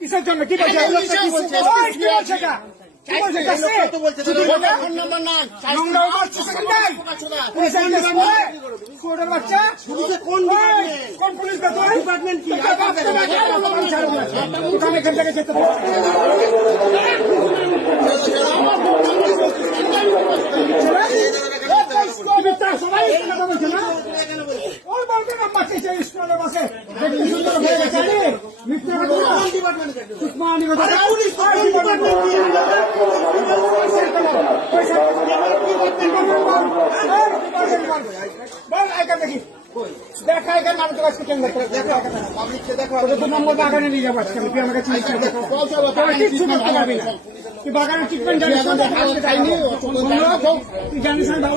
কিসের জন্য কি বলছে? কোন পুলিশ ডিপার্টমেন্ট কি এখান থেকে যেতে সবাই কথা বলছে না ওর বলতে না বাচ্চা স্কুলের বাসে সুন্দর হয়ে গেছে দেখি দেখা এখানে মানুষ আজকে কেন দেখো নম্বর বাগানে নিয়ে যাবো আজকে তুই আমাকে করতে পারবি না তুই বাগানের ট্রিটমেন্ট জানিস তুই জানিস না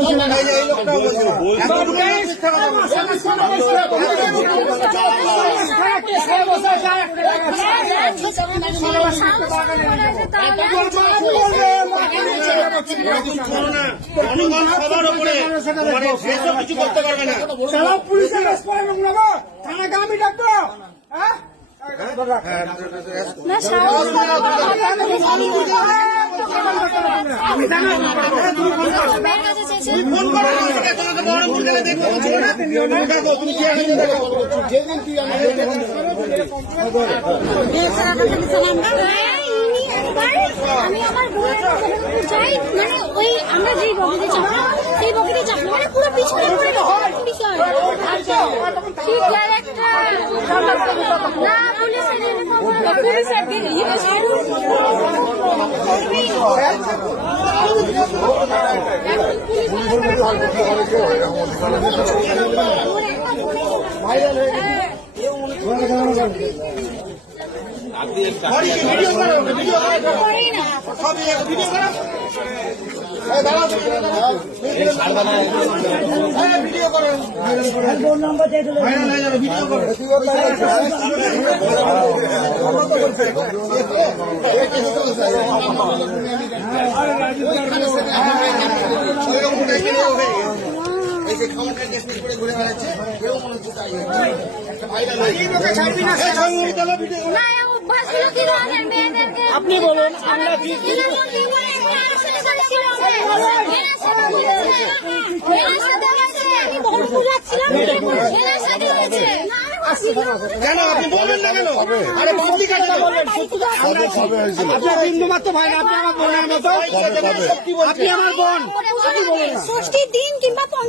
কিছু করতে পারবে না। পুলিশের থানাকে আমি ডাকবো আমি আমার চাই মানে ওই আমরা যে বগিতে চাপবো সেই বগিতে চাপবো মানে পুরো পিছনে বিষয় ঘুরে বেড়াচ্ছে কেউ মনে হচ্ছে আপনি বলুন আমরা কেন আপনি বলবেন না কেন? আরে আপনার বিন্দু মাত্র ভাই আপনি আমার বোনের মতো আপনি আমার বোন ষষ্ঠীর দিন কিংবা পঞ্চম